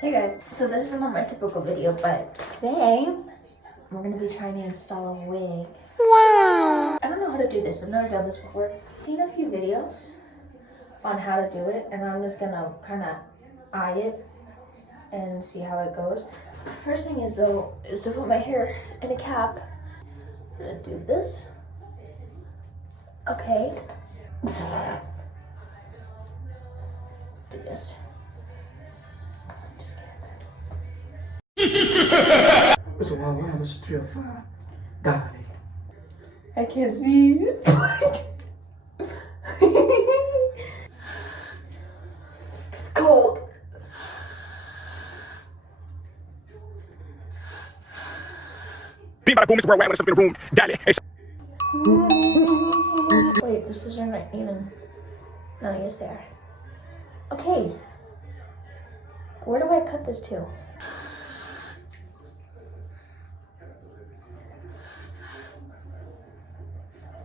Hey guys, so this is not my typical video, but today we're gonna be trying to install a wig. Wow! I don't know how to do this. I've never done this before. I've seen a few videos on how to do it, and I'm just gonna kind of eye it and see how it goes. First thing is though, is to put my hair in a cap. I'm gonna do this. Okay. Do this. Just What's the 1 1? What's the 3 or 5? Got it. I can't see. It's cold. Beat by the boom is worldwide when it's up in the room. Daddy. Wait, the scissors aren't even. No, yes, they are. Okay. Where do I cut this to?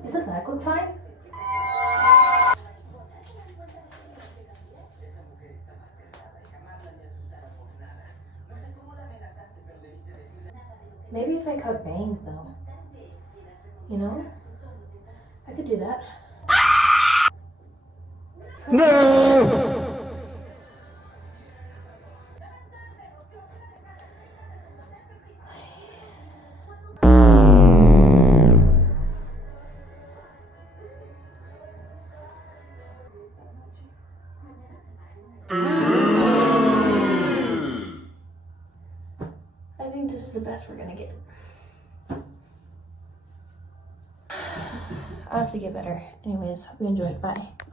Does the back look fine? Maybe if I cut bangs though. You know? I could do that. No! I think this is the best we're gonna get. I have to get better. Anyways, hope you enjoyed. Bye.